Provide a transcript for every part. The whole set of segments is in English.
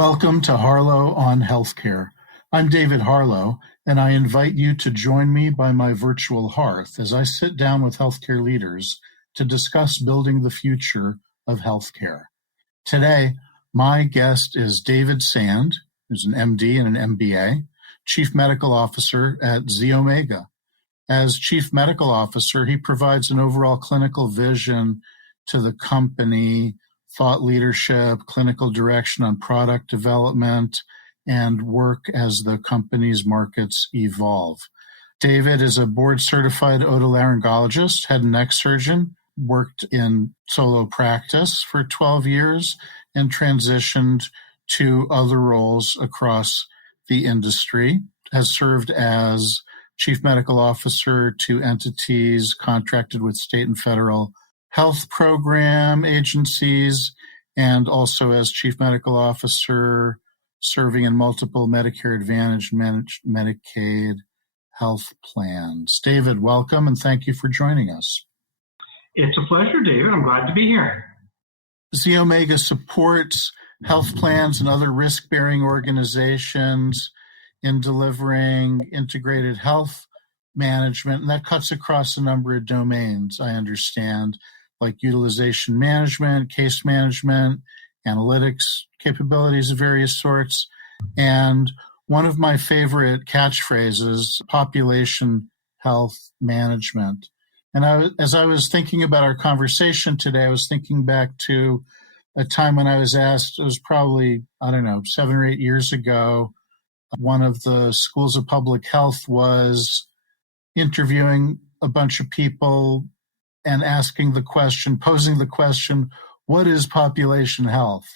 Welcome to Harlow on Healthcare. I'm David Harlow, and I invite you to join me by my virtual hearth as I sit down with healthcare leaders to discuss building the future of healthcare. Today, my guest is David Sand, who's an MD and an MBA, Chief Medical Officer at ZeOmega. As Chief Medical Officer, he provides an overall clinical vision to the company, thought leadership, clinical direction on product development, and work as the company's markets evolve. David is a board-certified otolaryngologist, head and neck surgeon, worked in solo practice for 12 years, and transitioned to other roles across the industry, has served as Chief Medical Officer to entities contracted with state and federal health program agencies, and also as Chief Medical Officer serving in multiple Medicare Advantage, Medicaid health plans. David, welcome, and thank you for joining us. It's a pleasure, David. I'm glad to be here. ZeOmega supports health plans and other risk-bearing organizations in delivering integrated health management, and that cuts across a number of domains, I understand, like utilization management, case management, analytics capabilities of various sorts. And one of my favorite catchphrases, population health management. And as I was thinking about our conversation today, I was thinking back to a time when I was asked, it was probably, 7 or 8 years ago, one of the schools of public health was interviewing a bunch of people and posing the question, what is population health?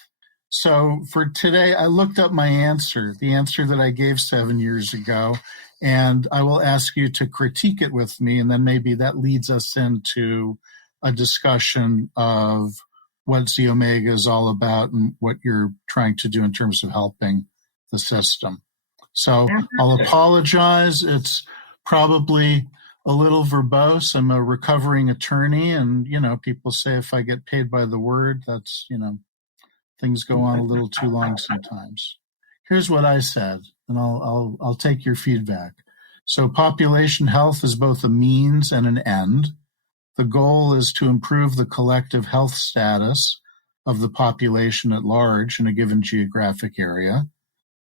So for today, I looked up my answer, the answer that I gave 7 years ago, and I will ask you to critique it with me, and then maybe that leads us into a discussion of what ZeOmega is all about and what you're trying to do in terms of helping the system. So I'll apologize. It's probably a little verbose. I'm a recovering attorney, and, people say if I get paid by the word, that's, things go on a little too long sometimes. Here's what I said, and I'll take your feedback. So population health is both a means and an end. The goal is to improve the collective health status of the population at large in a given geographic area.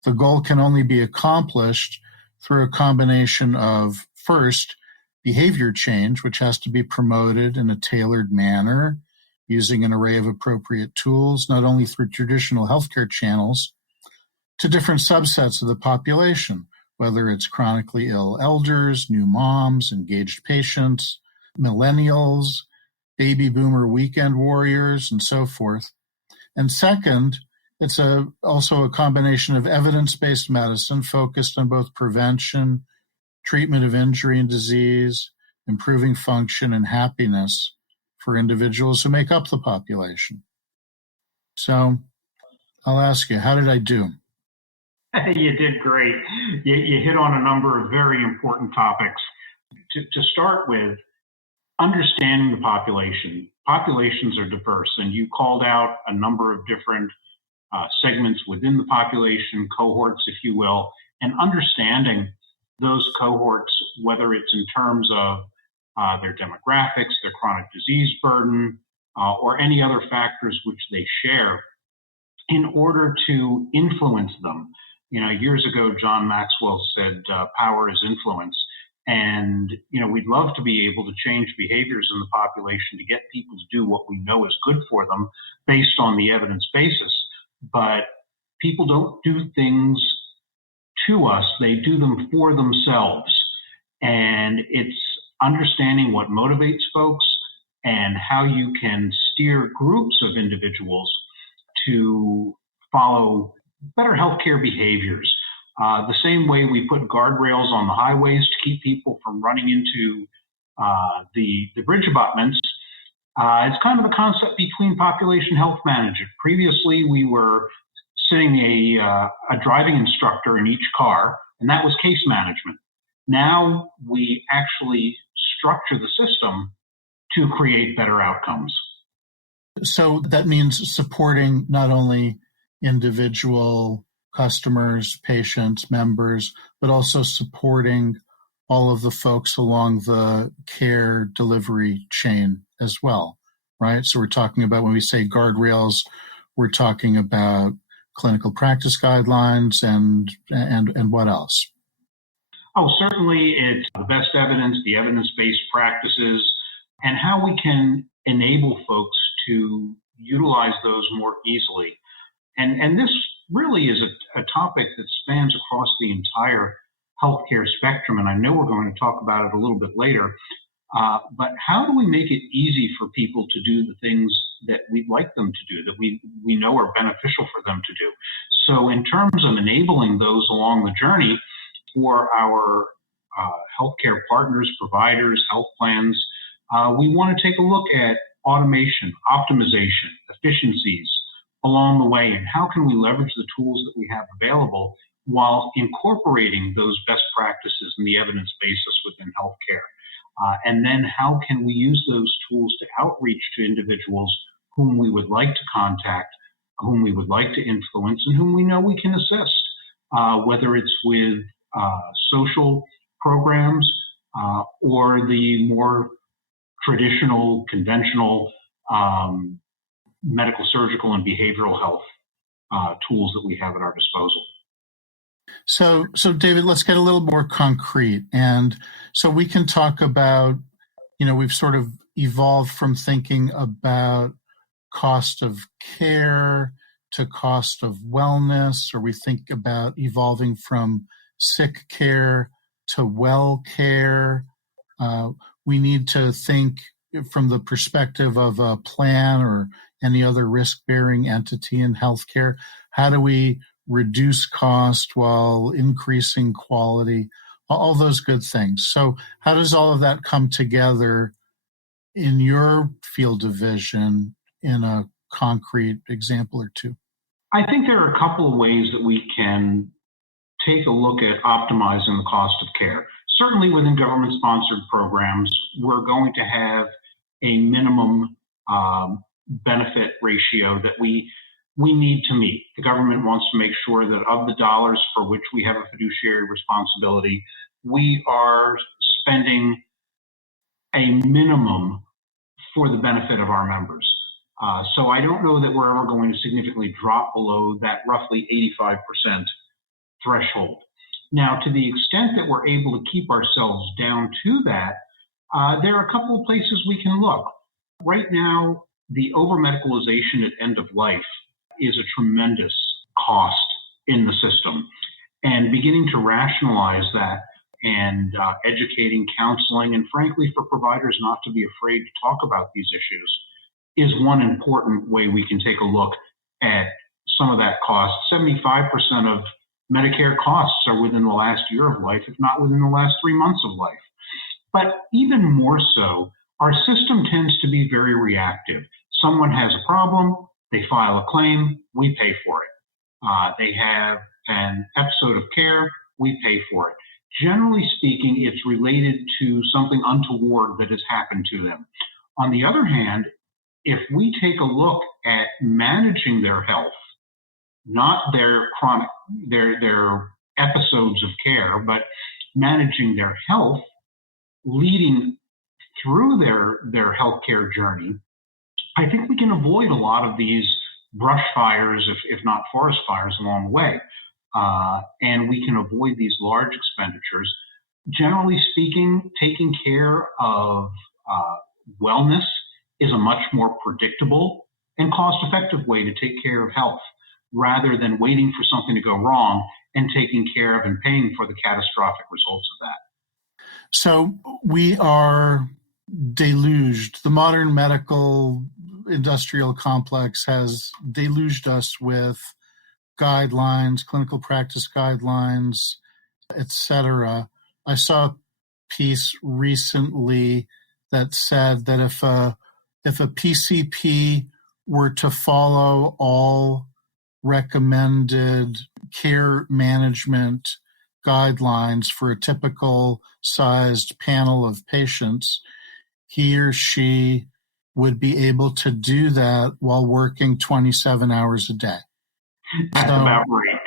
The goal can only be accomplished through a combination of, first, behavior change, which has to be promoted in a tailored manner using an array of appropriate tools, not only through traditional healthcare channels, to different subsets of the population, whether it's chronically ill elders, new moms, engaged patients, millennials, baby boomer weekend warriors, and so forth. And second, it's also a combination of evidence-based medicine focused on both prevention, treatment of injury and disease, improving function and happiness for individuals who make up the population. So I'll ask you, how did I do? You did great. You hit on a number of very important topics. To start with, understanding the population. Populations are diverse, and you called out a number of different segments within the population, cohorts, if you will, and understanding those cohorts, whether it's in terms of their demographics, their chronic disease burden, or any other factors which they share, in order to influence them. Years ago, John Maxwell said, power is influence. And, we'd love to be able to change behaviors in the population to get people to do what we know is good for them based on the evidence basis. But people don't do things to us, they do them for themselves. And it's understanding what motivates folks and how you can steer groups of individuals to follow better healthcare behaviors. The same way we put guardrails on the highways to keep people from running into the bridge abutments, it's kind of a concept between population health management. Previously, we were sitting a driving instructor in each car, and that was case management. Now we actually structure the system to create better outcomes. So that means supporting not only individual customers, patients, members, but also supporting all of the folks along the care delivery chain as well, right? So we're talking about, when we say guardrails, we're talking about clinical practice guidelines and what else? Oh, certainly it's the best evidence, the evidence-based practices, and how we can enable folks to utilize those more easily. And this really is a topic that spans across the entire healthcare spectrum, and I know we're going to talk about it a little bit later. But how do we make it easy for people to do the things that we'd like them to do, that we know are beneficial for them to do? So in terms of enabling those along the journey for our healthcare partners, providers, health plans, we want to take a look at automation, optimization, efficiencies along the way, and how can we leverage the tools that we have available while incorporating those best practices and the evidence basis within healthcare. And then how can we use those tools to outreach to individuals whom we would like to contact, whom we would like to influence, and whom we know we can assist, whether it's with social programs or the more traditional, conventional medical, surgical, and behavioral health tools that we have at our disposal. So David, let's get a little more concrete. And so we can talk about, we've sort of evolved from thinking about cost of care to cost of wellness, or we think about evolving from sick care to well care. We need to think from the perspective of a plan or any other risk-bearing entity in healthcare. How do we reduce cost while increasing quality? All those good things. So how does all of that come together in your field of vision in a concrete example or two? I think there are a couple of ways that we can take a look at optimizing the cost of care. Certainly within government-sponsored programs, we're going to have a minimum benefit ratio that we need to meet. The government wants to make sure that of the dollars for which we have a fiduciary responsibility, we are spending a minimum for the benefit of our members. So I don't know that we're ever going to significantly drop below that roughly 85% threshold. Now, to the extent that we're able to keep ourselves down to that, there are a couple of places we can look. Right now, the over-medicalization at end of life is a tremendous cost in the system. And beginning to rationalize that and educating, counseling, and frankly, for providers not to be afraid to talk about these issues is one important way we can take a look at some of that cost. 75% of Medicare costs are within the last year of life, if not within the last 3 months of life. But even more so, our system tends to be very reactive. Someone has a problem, they file a claim, we pay for it. They have an episode of care, we pay for it. Generally speaking, it's related to something untoward that has happened to them. On the other hand, if we take a look at managing their health, not their chronic, their episodes of care, but managing their health, leading through their healthcare journey, I think we can avoid a lot of these brush fires, if not forest fires, along the way. And we can avoid these large expenditures. Generally speaking, taking care of wellness is a much more predictable and cost-effective way to take care of health, rather than waiting for something to go wrong and taking care of and paying for the catastrophic results of that. So we are deluged. The modern medical industrial complex has deluged us with guidelines, clinical practice guidelines, etc. I saw a piece recently that said that if a PCP were to follow all recommended care management guidelines for a typical sized panel of patients, he or she would be able to do that while working 27 hours a day. That's So, about right.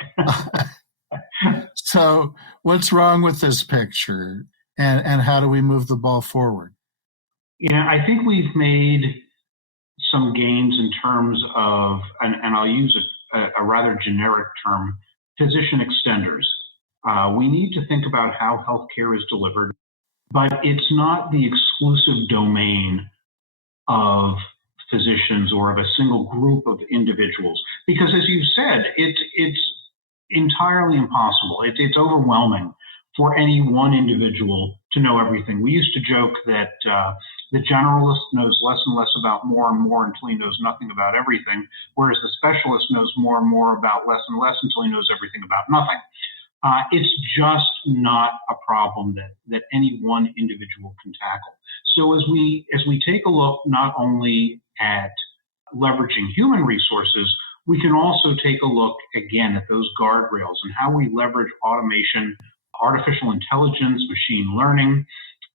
so what's wrong with this picture, and how do we move the ball forward? Yeah, I think we've made some gains in terms of, and I'll use a rather generic term, physician extenders. We need to think about how healthcare is delivered, but it's not the exclusive domain of physicians or of a single group of individuals. Because as you said, it's entirely impossible. It's overwhelming for any one individual to know everything. We used to joke that the generalist knows less and less about more and more until he knows nothing about everything, whereas the specialist knows more and more about less and less until he knows everything about nothing. It's just not a problem that any one individual can tackle. So as we take a look not only at leveraging human resources, we can also take a look again at those guardrails and how we leverage automation, artificial intelligence, machine learning,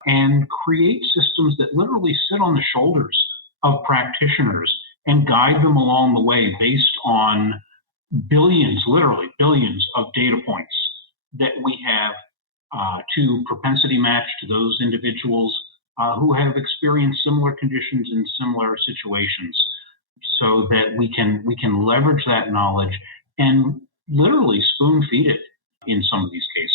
and create systems that literally sit on the shoulders of practitioners and guide them along the way based on billions, literally billions of data points that we have to propensity match to those individuals who have experienced similar conditions in similar situations, so that we can leverage that knowledge and literally spoon feed it in some of these cases.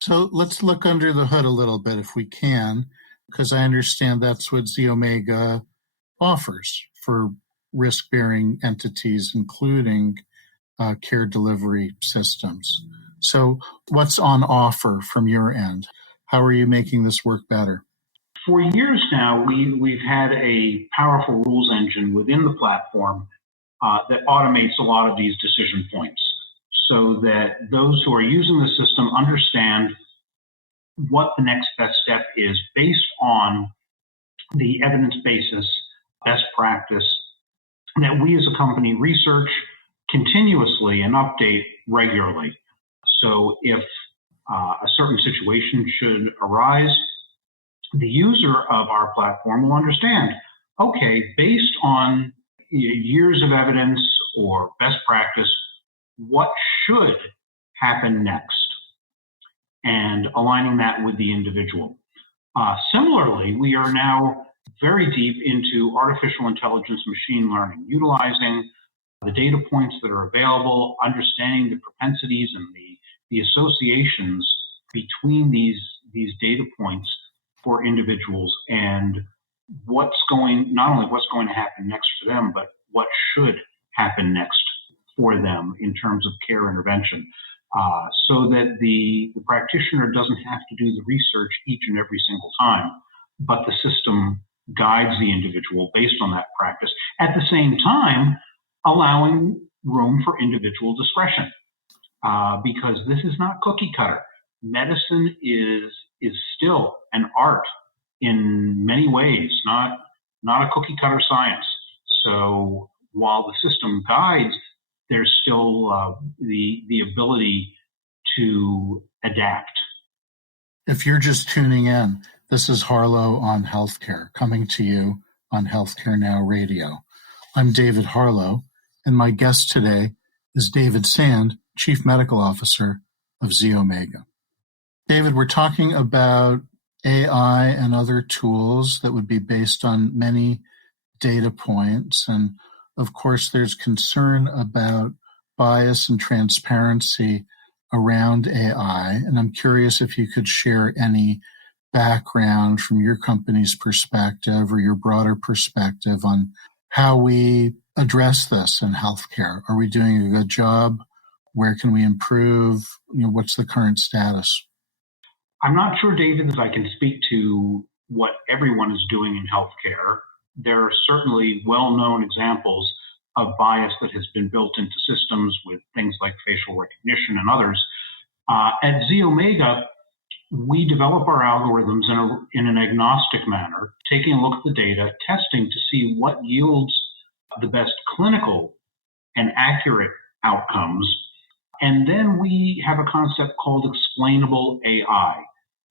So let's look under the hood a little bit if we can, because I understand that's what ZeOmega offers for risk-bearing entities, including care delivery systems. So what's on offer from your end? How are you making this work better? For years now, we've had a powerful rules engine within the platform that automates a lot of these decision points, so that those who are using the system understand what the next best step is based on the evidence basis, best practice that we as a company research continuously and update regularly. So if a certain situation should arise, the user of our platform will understand, okay, based on years of evidence or best practice, what should happen next, and aligning that with the individual. Similarly, we are now very deep into artificial intelligence machine learning, utilizing the data points that are available, understanding the propensities and the associations between these data points for individuals, and not only what's going to happen next for them, but what should happen next for them in terms of care intervention, so that the practitioner doesn't have to do the research each and every single time, but the system guides the individual based on that practice, at the same time allowing room for individual discretion, because this is not cookie cutter. Medicine is still an art in many ways, not a cookie cutter science. So while the system guides, there's still the ability to adapt. If you're just tuning in, this is Harlow on Healthcare, coming to you on Healthcare Now Radio. I'm David Harlow, and my guest today is David Sand, Chief Medical Officer of ZeOmega. David, we're talking about AI and other tools that would be based on many data points. And of course, there's concern about bias and transparency around AI. And I'm curious if you could share any background from your company's perspective or your broader perspective on how we address this in healthcare. Are we doing a good job? Where can we improve? What's the current status? I'm not sure, David, that I can speak to what everyone is doing in healthcare. There are certainly well-known examples of bias that has been built into systems with things like facial recognition and others. At ZeOmega, we develop our algorithms in an agnostic manner, taking a look at the data, testing to see what yields the best clinical and accurate outcomes. And then we have a concept called explainable AI.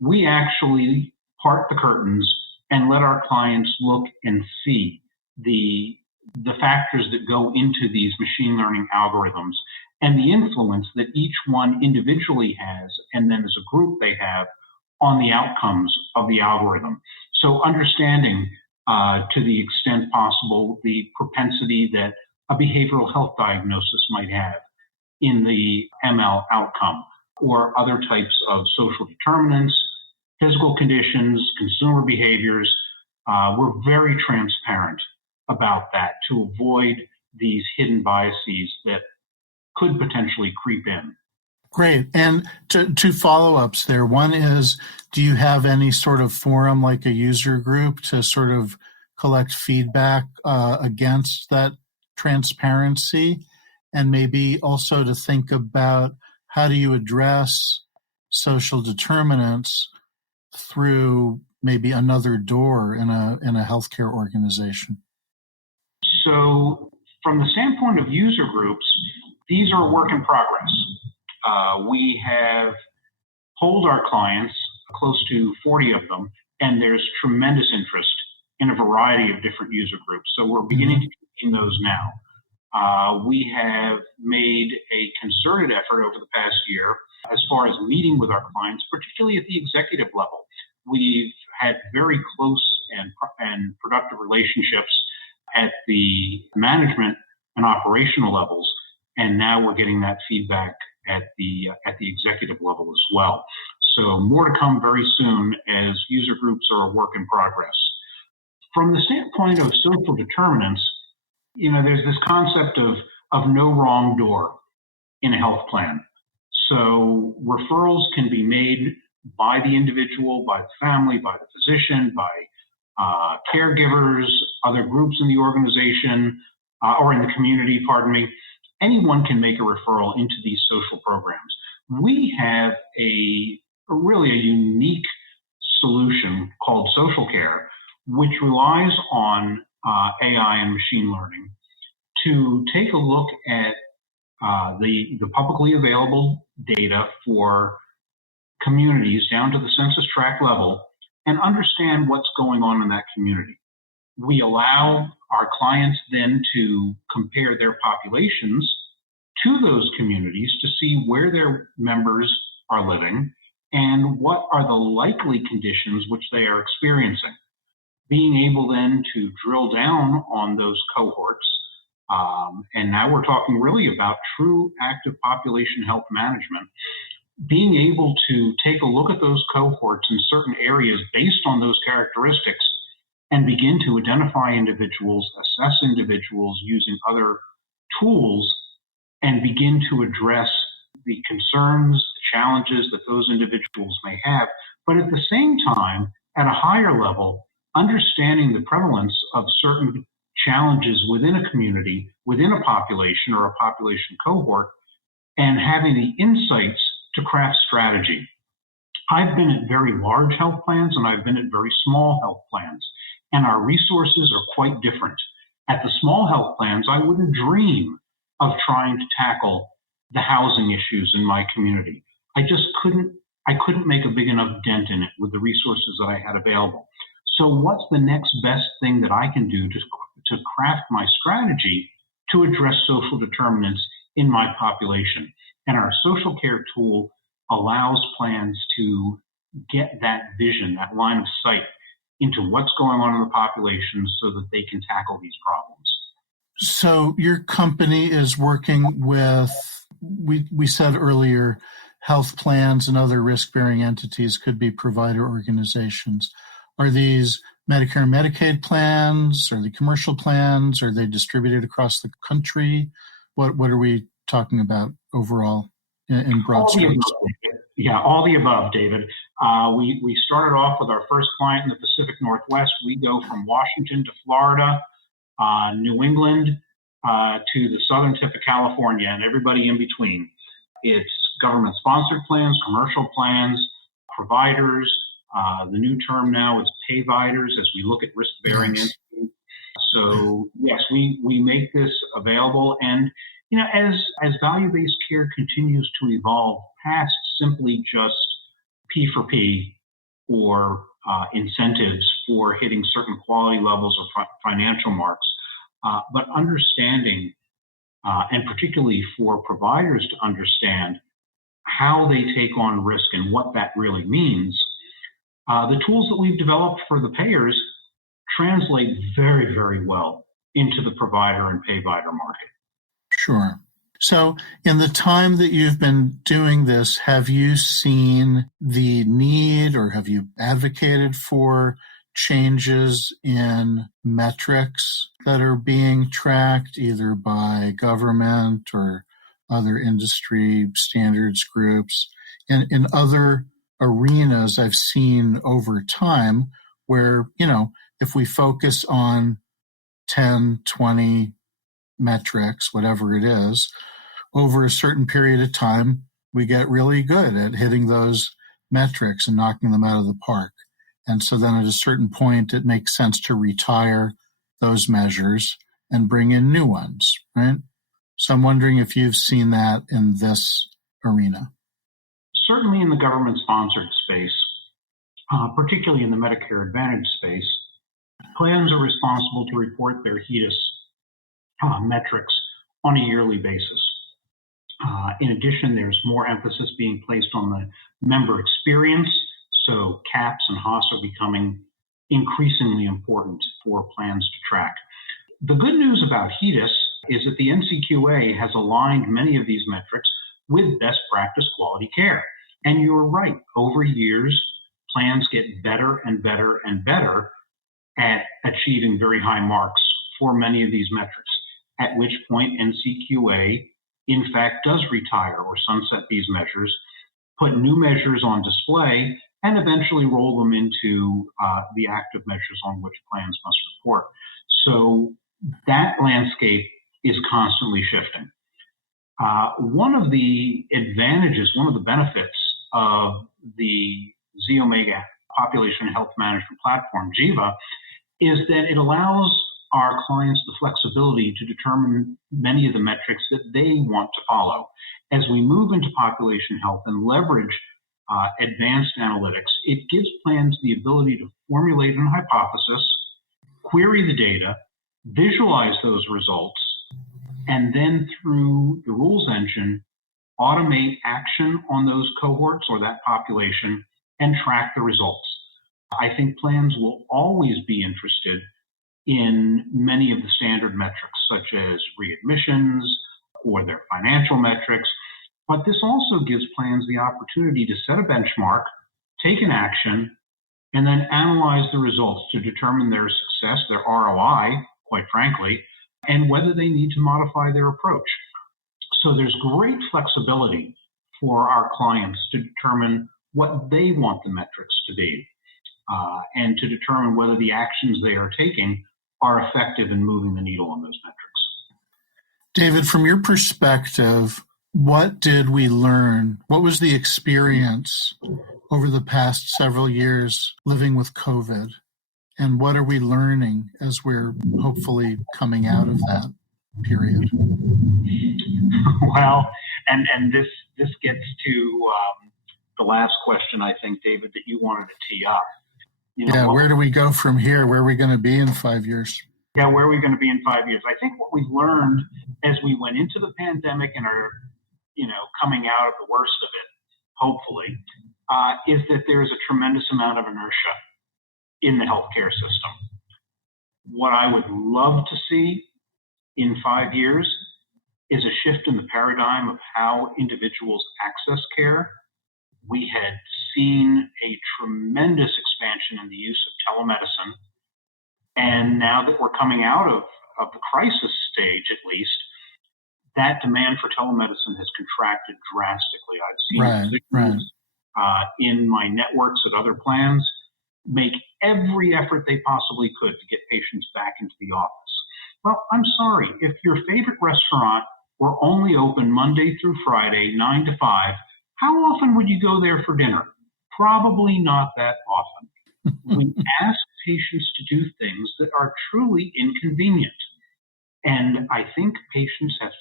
We actually part the curtains and let our clients look and see the the factors that go into these machine learning algorithms and the influence that each one individually has, and then as a group they have, on the outcomes of the algorithm. So understanding to the extent possible the propensity that a behavioral health diagnosis might have in the ML outcome, or other types of social determinants, physical conditions, consumer behaviors. We're very transparent about that to avoid these hidden biases that could potentially creep in. Great. And two follow-ups there. One is, do you have any sort of forum like a user group to sort of collect feedback against that transparency? And maybe also to think about, how do you address social determinants through maybe another door in a healthcare organization? So from the standpoint of user groups, these are a work in progress. We have polled our clients, close to 40 of them, and there's tremendous interest in a variety of different user groups. So we're beginning to convene those now. We have made a concerted effort over the past year as far as meeting with our clients, particularly at the executive level. We've had very close and productive relationships at the management and operational levels, and now we're getting that feedback at the executive level as well. So more to come very soon, as user groups are a work in progress. From the standpoint of social determinants, there's this concept of no wrong door in a health plan. So referrals can be made by the individual, by the family, by the physician, by caregivers, other groups in the organization, or in the community, pardon me. Anyone can make a referral into these social programs. We have a really unique solution called Social Care, which relies on AI and machine learning to take a look at the publicly available data for communities down to the census tract level and understand what's going on in that community. We allow our clients then to compare their populations to those communities to see where their members are living and what are the likely conditions which they are experiencing. Being able then to drill down on those cohorts, and now we're talking really about true active population health management, being able to take a look at those cohorts in certain areas based on those characteristics and begin to identify individuals, assess individuals using other tools, and begin to address the concerns, challenges that those individuals may have, but at the same time, at a higher level, understanding the prevalence of certain challenges within a community, within a population or a population cohort, and having the insights to craft strategy. I've been at very large health plans and I've been at very small health plans, and our resources are quite different. At the small health plans, I wouldn't dream of trying to tackle the housing issues in my community. I couldn't make a big enough dent in it with the resources that I had available. So what's the next best thing that I can do to craft my strategy to address social determinants in my population? And our social care tool allows plans to get that vision, that line of sight into what's going on in the population so that they can tackle these problems. So your company is working with, we said earlier, health plans and other risk-bearing entities, could be provider organizations. Are these Medicare and Medicaid plans? Are they commercial plans? Are they distributed across the country? What are we talking about overall in broad strokes? Yeah, all the above, David. We started off with our first client in the Pacific Northwest. We go from Washington to Florida, New England, to the southern tip of California, and everybody in between. It's government-sponsored plans, commercial plans, providers. The new term now is payviders as we look at risk-bearing entities. So yes, we make this available, and as value-based care continues to evolve past simply just P for P or incentives for hitting certain quality levels or financial marks, but understanding, and particularly for providers to understand how they take on risk and what that really means, the tools that we've developed for the payers translate very, very well into the provider and payvider market. Sure. So in the time that you've been doing this, have you seen the need or have you advocated for changes in metrics that are being tracked either by government or other industry standards groups? In other arenas I've seen over time where, if we focus on 10, 20 metrics, whatever it is, over a certain period of time, we get really good at hitting those metrics and knocking them out of the park. And so then at a certain point, it makes sense to retire those measures and bring in new ones, right? So I'm wondering if you've seen that in this arena. Certainly in the government-sponsored space, particularly in the Medicare Advantage space, plans are responsible to report their HEDIS metrics on a yearly basis. In addition, there's more emphasis being placed on the member experience, so CAHPS and HOS are becoming increasingly important for plans to track. The good news about HEDIS is that the NCQA has aligned many of these metrics with best practice quality care. And you're right, over years, plans get better and better and better at achieving very high marks for many of these metrics, at which point NCQA, in fact, does retire or sunset these measures, put new measures on display, and eventually roll them into the active measures on which plans must report. So that landscape is constantly shifting. One of the advantages, one of the benefits of the ZeOmega Population Health Management Platform, GEVA, is that it allows our clients the flexibility to determine many of the metrics that they want to follow. As we move into population health and leverage advanced analytics, it gives plans the ability to formulate a hypothesis, query the data, visualize those results, and then through the rules engine, automate action on those cohorts or that population and track the results. I think plans will always be interested in many of the standard metrics, such as readmissions or their financial metrics. But this also gives plans the opportunity to set a benchmark, take an action, and then analyze the results to determine their success, their ROI, quite frankly, and whether they need to modify their approach. So there's great flexibility for our clients to determine what they want the metrics to be, and to determine whether the actions they are taking are effective in moving the needle on those metrics. David, from your perspective, what did we learn? What was the experience over the past several years living with COVID? And what are we learning as we're hopefully coming out of that period? Well, and this gets to the last question, I think, David, that you wanted to tee up. Where do we go from here? Where are we going to be in 5 years? Yeah, where are we going to be in 5 years? I think what we've learned as we went into the pandemic and are, coming out of the worst of it, hopefully, is that there is a tremendous amount of inertia in the healthcare system. What I would love to see in 5 years is a shift in the paradigm of how individuals access care. We had seen a tremendous expansion in the use of telemedicine. And now that we're coming out of the crisis stage, at least, that demand for telemedicine has contracted drastically. I've seen physicians in my networks at other plans make every effort they possibly could to get patients back into the office. Well, I'm sorry, if your favorite restaurant were only open Monday through Friday, 9 to 5, how often would you go there for dinner? Probably not that often. We ask patients to do things that are truly inconvenient. And I think patients have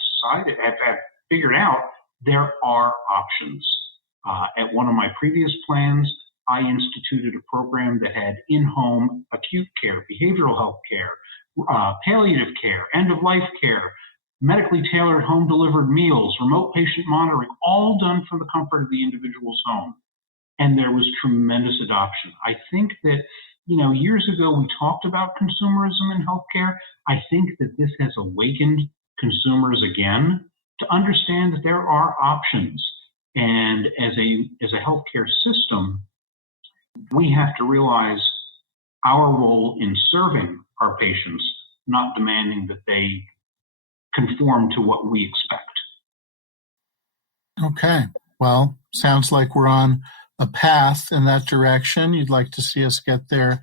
figured out there are options. At one of my previous plans, I instituted a program that had in-home acute care, behavioral health care, palliative care, end-of-life care, medically tailored home-delivered meals, remote patient monitoring, all done from the comfort of the individual's home. And there was tremendous adoption. I think that, years ago we talked about consumerism in healthcare. I think that this has awakened consumers again to understand that there are options. And as a healthcare system, we have to realize our role in serving our patients, not demanding that they conform to what we expect. Okay. Well, sounds like we're on a path in that direction. You'd like to see us get there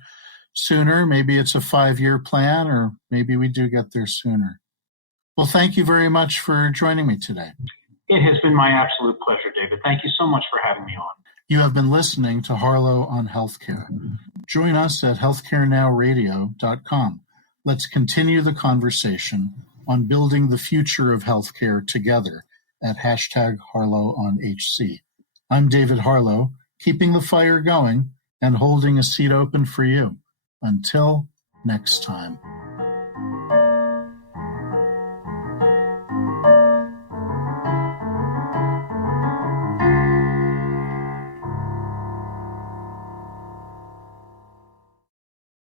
sooner. Maybe it's a 5-year plan, or maybe we do get there sooner. Well, thank you very much for joining me today. It has been my absolute pleasure, David. Thank you so much for having me on. You have been listening to Harlow on Healthcare. Join us at healthcarenowradio.com. Let's continue the conversation on building the future of healthcare together at #HarlowOnHC. I'm David Harlow, keeping the fire going and holding a seat open for you. Until next time.